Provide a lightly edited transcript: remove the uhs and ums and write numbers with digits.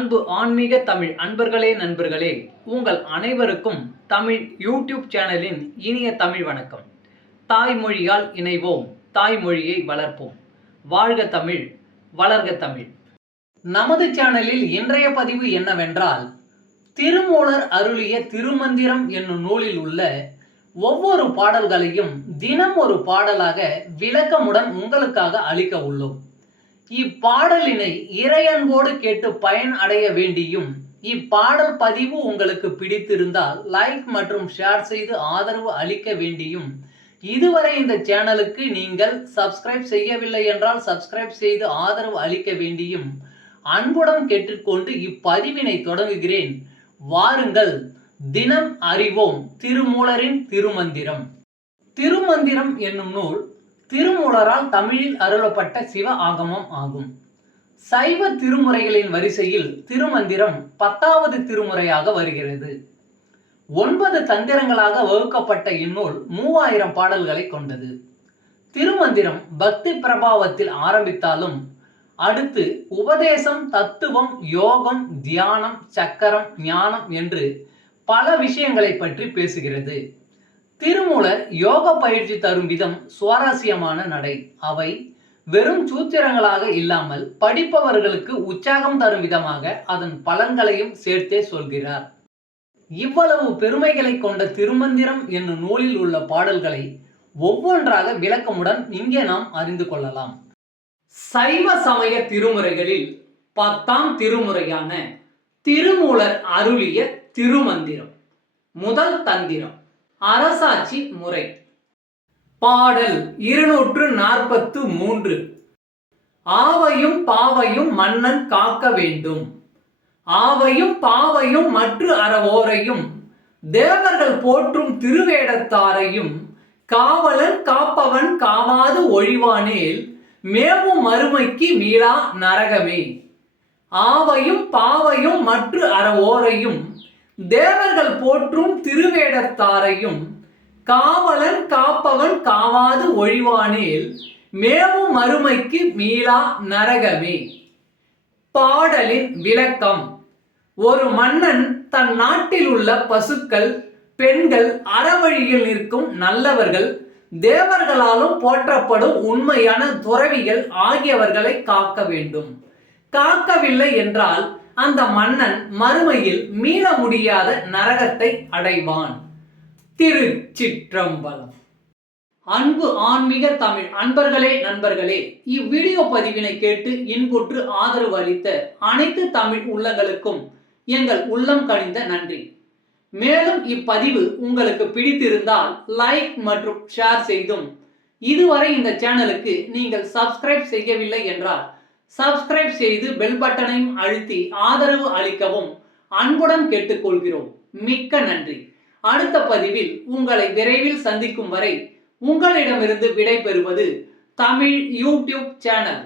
அன்பு ஆன்மீக தமிழ் அன்பர்களே நண்பர்களே, உங்கள் அனைவருக்கும் தமிழ் யூடியூப் சேனலின் இனிய தமிழ் வணக்கம். தாய்மொழியால் இணைவோம், தாய்மொழியை வளர்ப்போம். வாழ்க தமிழ், வளர்க தமிழ். நமது சேனலில் இன்றைய பதிவு என்னவென்றால், திருமூலர் அருளிய திருமந்திரம் என்னும் நூலில் உள்ள ஒவ்வொரு பாடல்களையும் தினம் ஒரு பாடலாக விளக்கமுடன் உங்களுக்காக அளிக்க உள்ளோம். இப்பாடலினை இறையன்போடு கேட்டு பயன் அடைய வேண்டியும், இப்பாடல் பதிவு உங்களுக்கு பிடித்திருந்தால் லைக் மற்றும் ஷேர் செய்து ஆதரவு அளிக்க வேண்டியும், இதுவரை இந்த சேனலுக்கு நீங்கள் சப்ஸ்கிரைப் செய்யவில்லை என்றால் சப்ஸ்கிரைப் செய்து ஆதரவு அளிக்க வேண்டியும் அன்புடன் கேட்டுக்கொண்டு இப்பதிவினை தொடங்குகிறேன். வாருங்கள், தினம் அறிவோம் திருமூலரின் திருமந்திரம். திருமந்திரம் என்னும் நூல் திருமூலரால் தமிழில் அருளப்பட்ட சிவ ஆகமம் ஆகும். சைவ திருமுறைகளின் வரிசையில் திருமந்திரம் 10வது திருமுறையாக வருகிறது. 9 தந்திரங்களாக வகுக்கப்பட்ட இந்நூல் 3000 பாடல்களை கொண்டது. திருமந்திரம் பக்தி பிரபாவத்தில் ஆரம்பித்தாலும் அடுத்து உபதேசம், தத்துவம், யோகம், தியானம், சக்கரம், ஞானம் என்று பல விஷயங்களை பற்றி பேசுகிறது. திருமூலர் யோக பயிற்சி தரும் விதம் சுவாரஸ்யமான நடை. அவை வெறும் சூத்திரங்களாக இல்லாமல் படிப்பவர்களுக்கு உற்சாகம் தரும் விதமாக அதன் பலன்களையும் சேர்த்தே சொல்கிறார். இவ்வளவு பெருமைகளை கொண்ட திருமந்திரம் என்னும் நூலில் உள்ள பாடல்களை ஒவ்வொன்றாக விளக்கமுடன் இங்கே நாம் அறிந்து கொள்ளலாம். சைவ சமய திருமுறைகளில் 10ஆம் திருமுறையான திருமூலர் அருளிய திருமந்திரம். முதல் தந்திரம், அரசாட்சி முறை. பாடல் 243. ஆவையும் பாவையும் மன்னன் காக்க வேண்டும், ஆவையும் பாவையும் மற்ற அறவோரையும் தேவர்கள் போற்றும் திருவேடத்தாரையும் காவலன் காப்பவன் காவாது ஒழிவானேல் மேவும் மறுமைக்கு மீளா நரகமே. ஆவையும் பாவையும் மற்ற அறவோரையும் தேவர்கள் போற்றும் திருவேடத்தாரையும் காவலன் காப்பவன் காவாது ஒழிவானேல் மேவும் மறுமைக்கு மீளா நரகமே. பாடலின் விளக்கம். ஒரு மன்னன் தன் நாட்டில் உள்ள பசுக்கள், பெண்கள், அறவழியில் நிற்கும் நல்லவர்கள், தேவர்களாலும் போற்றப்படும் உண்மையான துறவிகள் ஆகியவர்களை காக்க வேண்டும். காக்கவில்லை என்றால் அந்த மன்னன் மறுமையில் மீள முடியாத நரகத்தை அடைவான். திருச்சிற்றம்பலம். அன்பு ஆன்மீக தமிழ் அன்பர்களே நண்பர்களே, இவ்வீடியோ பதிவினை கேட்டு இன்புற்று ஆதரவு அளித்த அனைத்து தமிழ் உள்ளங்களுக்கும் எங்கள் உள்ளம் கனிந்த நன்றி. மேலும் இப்பதிவு உங்களுக்கு பிடித்திருந்தால் லைக் மற்றும் ஷேர் செய்தும், இதுவரை இந்த சேனலுக்கு நீங்கள் சப்ஸ்கிரைப் செய்யவில்லை என்றால் சப்ஸ்கிரைப் செய்து பெல் பட்டனையும் அழுத்தி ஆதரவு அளிக்கவும் அன்புடன் கேட்டுக்கொள்கிறோம். மிக்க நன்றி. அடுத்த பதிவில் உங்களை விரைவில் சந்திக்கும் வரை உங்களிடமிருந்து விடை பெறுவது தமிழ் யூடியூப் சேனல்.